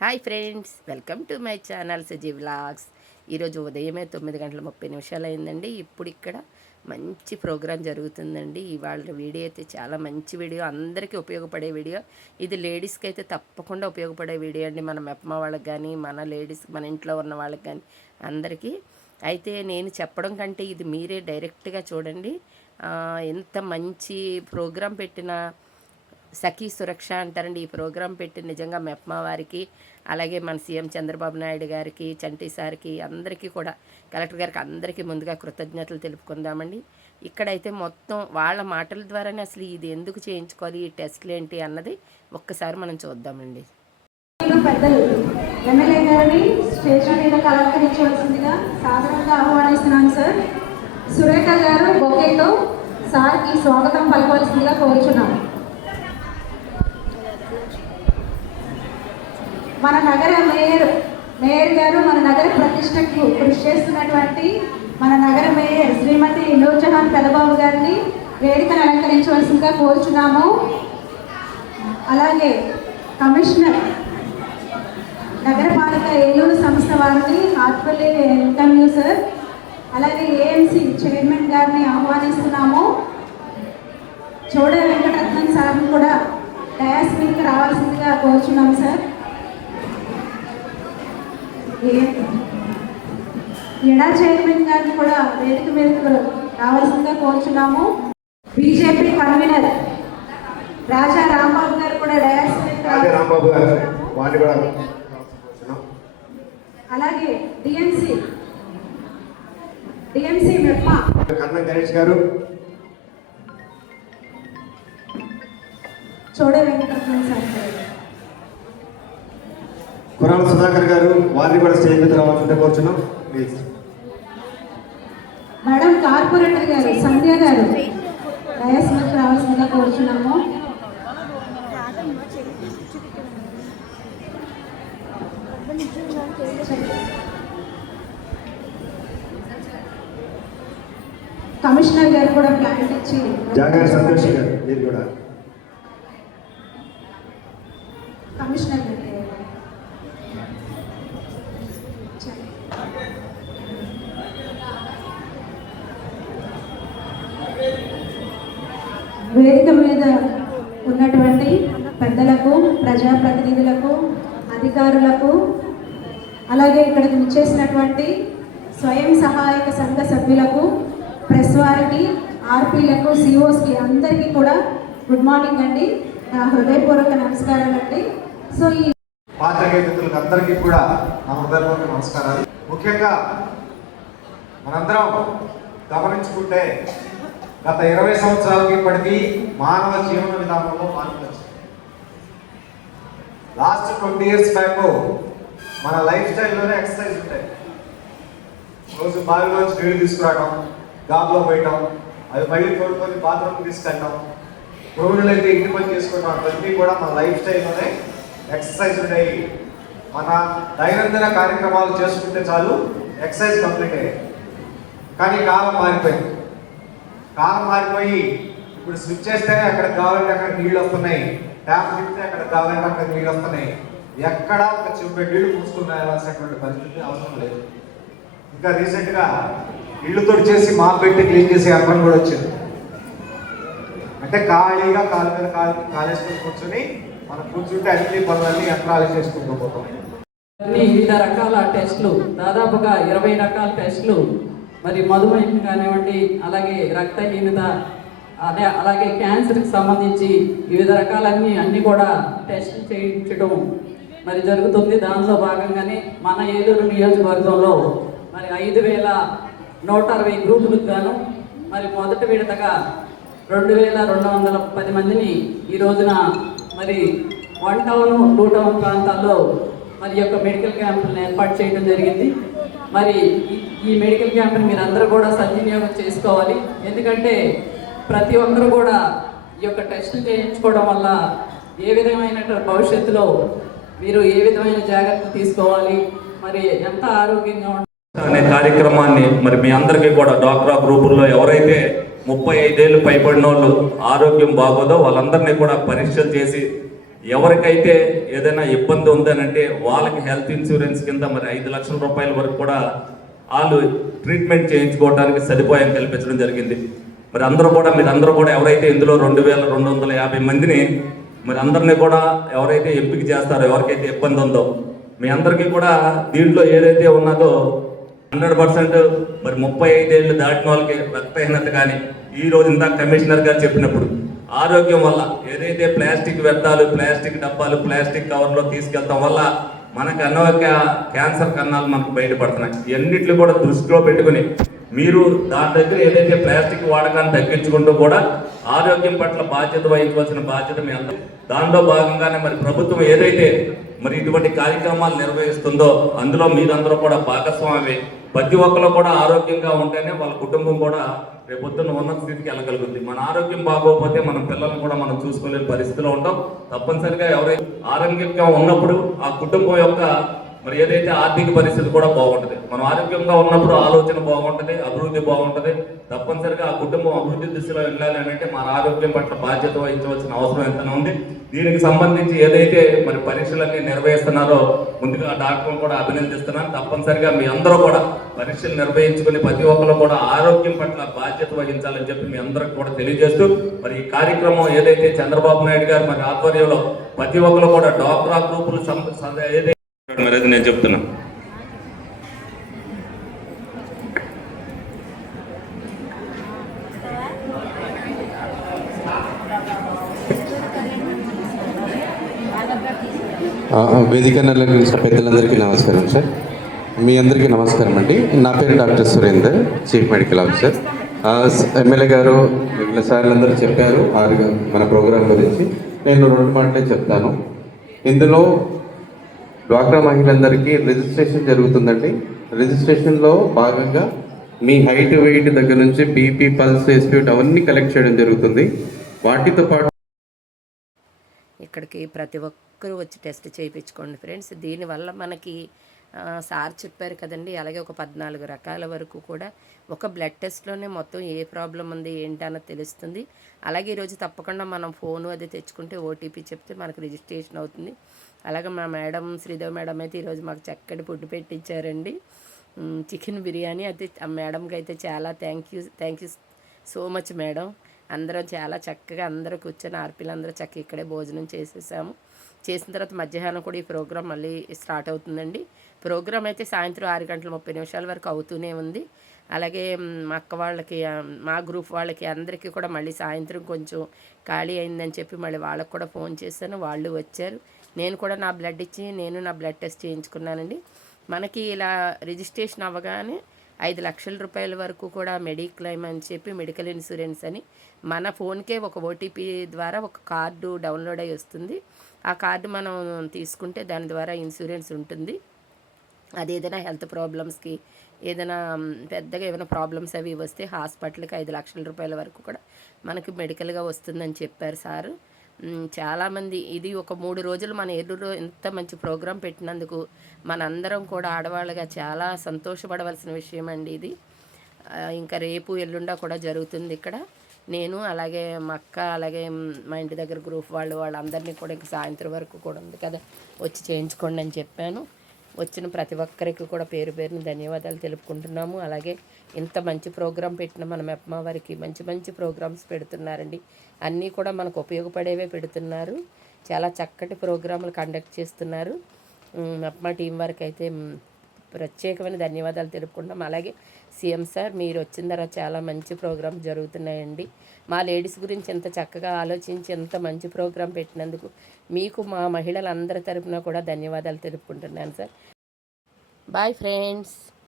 Hi friends welcome to my channel Saji vlogs ఈరోజు ఉదయమే తొమ్మిది గంటల ముప్పై నిమిషాలు అయిందండి ఇప్పుడు ఇక్కడ మంచి ప్రోగ్రాం జరుగుతుందండి. ఇవాళ వీడియో అయితే చాలా మంచి వీడియో. అందరికీ ఉపయోగపడే వీడియో. ఇది లేడీస్కి అయితే తప్పకుండా ఉపయోగపడే వీడియో అండి. మన మెప్పమ వాళ్ళకి కానీ మన లేడీస్ మన ఇంట్లో ఉన్న వాళ్ళకి కానీ అందరికీ. అయితే నేను చెప్పడం కంటే ఇది మీరే డైరెక్ట్గా చూడండి. ఎంత మంచి ప్రోగ్రాం పెట్టిన సఖీ సురక్ష అంటారండి. ఈ ప్రోగ్రాం పెట్టి నిజంగా మెప్మా వారికి అలాగే మన సీఎం చంద్రబాబు నాయుడు గారికి చంటి సార్కి అందరికీ కూడా కలెక్టర్ గారికి అందరికీ ముందుగా కృతజ్ఞతలు తెలుపుకుందామండి. ఇక్కడైతే మొత్తం వాళ్ళ మాటల ద్వారానే అసలు ఇది ఎందుకు చేయించుకోవాలి ఈ టెస్ట్లు ఏంటి అన్నది ఒక్కసారి మనం చూద్దామండి. పెద్దలు ఎమ్మెల్యే గారిని స్టేజ్ మీద సాధారణంగా ఆహ్వానిస్తున్నాను సార్. సురేఖ గారు బొకేతో సార్కి స్వాగతం పలకవలసిందిగా కోరుచున్నాను. మన నగర మేయర్ మేయర్ గారు మన నగర ప్రతిష్టకు కృషి చేస్తున్నటువంటి మన నగర మేయర్ శ్రీమతి నూర్జహాన్ పెదబాబు గారిని వేదికను అలంకరించవలసిందిగా కోరుచున్నాము. అలాగే కమిషనర్ నగరపాలక ఏలూరు సంస్థ వారిని హార్ట్ఫుల్లీ వెల్కమ్ యూ సార్. అలాగే ఏఎంసీ చైర్మన్ గారిని ఆహ్వానిస్తున్నాము. చోడ వెంకటరత్నం సార్ని కూడా డయాస్ మీదకి రావాల్సిందిగా కోరుచున్నాం సార్. ఎడా చైర్మన్ గారిని కూడా వేదిక మీదకి రావాల్సిందిగా కోరుచున్నాము. బీజేపీ కన్వీనర్ రాజా రాంబాబు గారు కూడా రాంబాబు గారు కూడా అలాగే డిఎంసి డిఎంసి మెప్ప కన్న గణేష్ గారు. చోడే వెంకటరమణ సార్ కురాల సుధాకర్ గారు వారిని కూడా స్టేజ్ మీద రావాల్సిందే కోరుచున్నాం. ప్లీజ్ మేడం కార్పొరేటర్ గారు సంధ్య గారు డయాస్ మీద రావాల్సిందిగా కోరుచున్నాము. కమిషనర్ గారు కూడా ప్లాంట్ ఇచ్చి జాగారి సంతోష్ గారు మీరు కూడా కమిషనర్ గారు వేదిక మీద ఉన్నటువంటి పెద్దలకు ప్రజాప్రతినిధులకు అధికారులకు అలాగే ఇక్కడికి విచ్చేసినటువంటి స్వయం సహాయక సంఘ సభ్యులకు ప్రెస్ వారికి ఆర్పీలకు సిఓస్కి అందరికీ కూడా గుడ్ మార్నింగ్ అండి. నా హృదయపూర్వక నమస్కారాలు అండి. సో ఈ పాత్రికేయులకు అందరికీ కూడా నా హృదయపూర్వక నమస్కారాలు. ముఖ్యంగా మనందరం గమనించుకుంటే గత ఇరవై సంవత్సరాలకి ఇప్పటికీ మానవ జీవన విధానంలో మార్పు వచ్చింది లాస్ట్ ట్వంటీ ఇయర్స్ బ్యాక్ మన లైఫ్ స్టైల్లోనే ఎక్సర్సైజ్ ఉంటాయి. రోజు బావిలోంచి నీళ్ళు తీసుకురావడం గాబ్లో పోయటం అవి మళ్ళీ తోడుకొని బాత్రూమ్ తీసుకెళ్ళడం గృహిణులు అయితే ఇంటి పని చేసుకోవడం అవన్నీ కూడా మన లైఫ్ స్టైల్లోనే ఎక్సర్సైజ్ ఉంటాయి. మన దైనందిన కార్యక్రమాలు చేసుకుంటే చాలు ఎక్సర్సైజ్ కంప్లీట్ అయ్యాయి. కానీ కాలం మారిపోయింది. కాలం మారిపోయి ఇప్పుడు స్విచ్ చేస్తేనే అక్కడ కావాలంటే అక్కడ నీళ్ళు వస్తున్నాయి. ట్యాప్ తిప్పితే అక్కడ కావాలంటే అక్కడ నీళ్ళు వస్తున్నాయి. ఎక్కడ ఒక చూపే నీళ్ళు పూసుకుని పరిస్థితి అవసరం లేదు. ఇంకా రీసెంట్గా ఇల్లు తొడిచేసి మా పెట్టి క్లీన్ చేసే అర్పణ కూడా వచ్చింది. అంటే ఖాళీగా కాలు మీద కాలు కాలేసుకొని కూర్చొని మనం కూర్చుంటే అన్ని పనులన్నీ యంత్రాలు చేసుకుంటూ పోతాం. వివిధ రకాల టెస్టులు. దాదాపుగా ఇరవై రకాల టెస్టులు. మరి మధుమేహం కానివ్వండి అలాగే రక్తహీనత అదే అలాగే క్యాన్సర్కి సంబంధించి వివిధ రకాలన్నీ అన్నీ కూడా టెస్ట్ చేయించడం మరి జరుగుతుంది. దానిలో భాగంగానే మన ఏలూరు నియోజకవర్గంలో మరి ఐదు వేల నూట అరవై గ్రూపులకు గాను మరి మొదటి విడతగా రెండు వేల రెండు వందల పది మందిని ఈ రోజున మరి వన్ టౌన్ టూ టౌన్ ప్రాంతాల్లో మరి యొక్క మెడికల్ క్యాంపులను ఏర్పాటు చేయడం జరిగింది. మరి ఈ- ఈ మెడికల్ క్యాంప్ని మీరు అందరూ కూడా సద్వినియోగం చేసుకోవాలి. ఎందుకంటే ప్రతి ఒక్కరు కూడా ఈ యొక్క టెస్టులు చేయించుకోవడం వల్ల ఏ విధమైన భవిష్యత్తులో మీరు ఏ విధమైన జాగ్రత్తలు తీసుకోవాలి? మరి ఎంత ఆరోగ్యంగా అనే కార్యక్రమాన్ని మరి మీ అందరికీ కూడా డాక్రా గ్రూపుల్లో ఎవరైతే ముప్పై ఐదేళ్ళు పైబడిన వాళ్ళు ఆరోగ్యం బాగోదో వాళ్ళందరినీ కూడా పరీక్షలు చేసి ఎవరికైతే ఏదైనా ఇబ్బంది ఉందనంటే వాళ్ళకి హెల్త్ ఇన్సూరెన్స్ కింద మరి ఐదు లక్షల రూపాయల వరకు కూడా వాళ్ళు ట్రీట్మెంట్ చేయించుకోవడానికి సదుపాయం కల్పించడం జరిగింది. మరి అందరూ కూడా మీరు అందరూ కూడా ఎవరైతే ఇందులో రెండు వేల రెండు వందల యాభై మందిని మరి అందరినీ కూడా ఎవరైతే ఎంపిక చేస్తారో ఎవరికైతే ఇబ్బంది ఉందో మీ అందరికీ కూడా దీంట్లో ఏదైతే ఉన్నదో హండ్రెడ్ పర్సెంట్ మరి ముప్పై ఐదేళ్ళు దాటిన వాళ్ళకి రక్తహీనత కానీ ఈ రోజు ఇంత కమిషనర్ గారు చెప్పినప్పుడు ఆరోగ్యం వల్ల ఏదైతే ప్లాస్టిక్ వ్యర్థాలు ప్లాస్టిక్ డబ్బాలు ప్లాస్టిక్ కవర్లో తీసుకెళ్తాం వల్ల మనకు అనేక క్యాన్సర్ కన్నాలు మనకు బయటపడుతున్నాయి. ఇవన్నిట్లు కూడా దృష్టిలో పెట్టుకుని మీరు దాని దగ్గర ఏదైతే ప్లాస్టిక్ వాడకాన్ని తగ్గించుకుంటూ కూడా ఆరోగ్యం పట్ల బాధ్యత వహించవలసిన బాధ్యత మీ అందరూ దానిలో భాగంగానే మరి ప్రభుత్వం ఏదైతే మరి ఇటువంటి కార్యక్రమాలు నిర్వహిస్తుందో అందులో మీరందరూ కూడా భాగస్వామి. ప్రతి ఒక్కరు కూడా ఆరోగ్యంగా ఉంటేనే వాళ్ళ కుటుంబం కూడా రేపొద్దున ఉన్నత స్థితికి వెళ్ళగలుగుతుంది. మన ఆరోగ్యం బాగోకపోతే మన పిల్లల్ని కూడా మనం చూసుకోలేని పరిస్థితిలో ఉంటాం. తప్పనిసరిగా ఎవరైతే ఆరోగ్యంగా ఉన్నప్పుడు ఆ కుటుంబం యొక్క మరి ఏదైతే ఆర్థిక పరిస్థితి కూడా బాగుంటుంది మనం ఆరోగ్యంగా ఉన్నప్పుడు ఆలోచన బాగుంటుంది అభివృద్ధి బాగుంటుంది తప్పనిసరిగా ఆ కుటుంబం అభివృద్ధి దిశలో వెళ్ళాలి అని అంటే మన ఆరోగ్యం పట్ల బాధ్యత వహించవలసిన అవసరం ఎంతనే ఉంది. దీనికి సంబంధించి ఏదైతే మరి పరీక్షలన్నీ నిర్వహిస్తున్నారో ముందుగా డాక్టర్లు కూడా అభినందిస్తున్నాను. తప్పనిసరిగా మీ అందరూ కూడా పరీక్షలు నిర్వహించుకుని ప్రతి ఒక్కరు కూడా ఆరోగ్యం పట్ల బాధ్యత వహించాలని చెప్పి మీ అందరికి కూడా తెలియజేస్తూ మరి ఈ కార్యక్రమం ఏదైతే చంద్రబాబు నాయుడు గారు మరి ఆధ్వర్యంలో ప్రతి ఒక్కరు కూడా డాక్టర్ గ్రూపులు ఏదైతే మరి అది నేను చెప్తున్నా. వేదిక నిర్వహించిన పెద్దలందరికీ నమస్కారం సార్. మీ అందరికీ నమస్కారం అండి. నా పేరు doctor Surender chief medical officer MLA garu మిగిలిన సార్లు అందరూ చెప్పారు మన ప్రోగ్రాం గురించి. నేను రెండు మాటలే చెప్తాను. ఇందులో డ్వాక్రా మహిళలందరికీ రిజిస్ట్రేషన్ జరుగుతుందండి. రిజిస్ట్రేషన్లో భాగంగా మీ హైట్ వెయిట్ దగ్గర నుంచి బీపీ పల్స్ ఎస్పీట్ అవన్నీ కలెక్ట్ చేయడం జరుగుతుంది. వాటితో పాటు ఇక్కడికి ప్రతి ఒక్కరూ వచ్చి టెస్ట్ చేయించుకోండి ఫ్రెండ్స్. దీనివల్ల మనకి సార్ చెప్పారు కదండి అలాగే ఒక పద్నాలుగు రకాల వరకు కూడా ఒక బ్లడ్ టెస్ట్లోనే మొత్తం ఏ ప్రాబ్లం ఉంది ఏంటి అన్నది తెలుస్తుంది. అలాగే ఈరోజు తప్పకుండా మనం ఫోను అది తెచ్చుకుంటే ఓటీపీ చెప్తే మనకు రిజిస్ట్రేషన్ అవుతుంది. అలాగే మా మేడం శ్రీదేవి మేడం అయితే ఈరోజు మాకు చక్కటి ఫుడ్ పెట్టించారండి చికెన్ బిర్యానీ అయితే ఆ మేడంకి అయితే చాలా thank you thank you so much madam. అందరం చాలా చక్కగా అందరూ కూర్చొని ఆర్పిలందరూ చక్కగా ఇక్కడే భోజనం చేసేసాము. చేసిన తర్వాత మధ్యాహ్నం కూడా ఈ ప్రోగ్రాం మళ్ళీ స్టార్ట్ అవుతుందండి. ప్రోగ్రామ్ అయితే సాయంత్రం ఆరు గంటల ముప్పై నిమిషాల వరకు అవుతూనే ఉంది. అలాగే మా అక్క వాళ్ళకి మా గ్రూప్ వాళ్ళకి అందరికీ కూడా మళ్ళీ సాయంత్రం కొంచెం ఖాళీ అయిందని చెప్పి మళ్ళీ వాళ్ళకి కూడా ఫోన్ చేశాను. వాళ్ళు వచ్చారు. నేను కూడా నా బ్లడ్ ఇచ్చి నేను నా బ్లడ్ టెస్ట్ చేయించుకున్నానండి. మనకి ఇలా రిజిస్ట్రేషన్ అవ్వగానే ఐదు లక్షల రూపాయల వరకు కూడా మెడిక్లైమ్ అని చెప్పి మెడికల్ ఇన్సూరెన్స్ అని మన ఫోన్కే ఒక ఓటీపీ ద్వారా ఒక కార్డు డౌన్లోడ్ అయ్యి వస్తుంది. ఆ కార్డు మనం తీసుకుంటే దాని ద్వారా ఇన్సూరెన్స్ ఉంటుంది. అది ఏదైనా హెల్త్ ప్రాబ్లమ్స్కి ఏదైనా పెద్దగా ఏమైనా ప్రాబ్లమ్స్ అవి వస్తే హాస్పిటల్కి ఐదు లక్షల రూపాయల వరకు కూడా మనకి మెడికల్గా వస్తుందని చెప్పారు సారు. చాలామంది ఇది ఒక మూడు రోజులు మన ఏలూరులో ఎంత మంచి ప్రోగ్రాం పెట్టినందుకు మనందరం కూడా ఆడవాళ్ళగా చాలా సంతోషపడవలసిన విషయం అండి ఇది ఇంకా రేపు ఎల్లుండా కూడా జరుగుతుంది ఇక్కడ. నేను అలాగే మా అక్క అలాగే మా ఇంటి దగ్గర గ్రూప్ వాళ్ళు వాళ్ళందరినీ కూడా ఇంకా సాయంత్రం వరకు కూడా ఉంది కదా వచ్చి చేయించుకోండి అని చెప్పాను. వచ్చిన ప్రతి ఒక్కరికి కూడా పేరు పేరుని ధన్యవాదాలు తెలుపుకుంటున్నాము. అలాగే ఇంత మంచి ప్రోగ్రాం పెట్టిన మన మెప్మా వారికి మంచి మంచి ప్రోగ్రామ్స్ పెడుతున్నారండి. అన్నీ కూడా మనకు ఉపయోగపడేవే పెడుతున్నారు. చాలా చక్కటి ప్రోగ్రాములు కండక్ట్ చేస్తున్నారు. మెప్మా టీం వారికి అయితే ప్రత్యేకమైన ధన్యవాదాలు తెలుపుకుంటాం అలాగే సీఎం సార్ మీరు వచ్చిన తర్వాత చాలా మంచి ప్రోగ్రాం జరుగుతున్నాయండి. మా లేడీస్ గురించి ఇంత చక్కగా ఆలోచించి ఇంత మంచి ప్రోగ్రాం పెట్టినందుకు మీకు మా మహిళలందరి తరపున కూడా ధన్యవాదాలు తెలుపుకుంటున్నాను సార్. Bye friends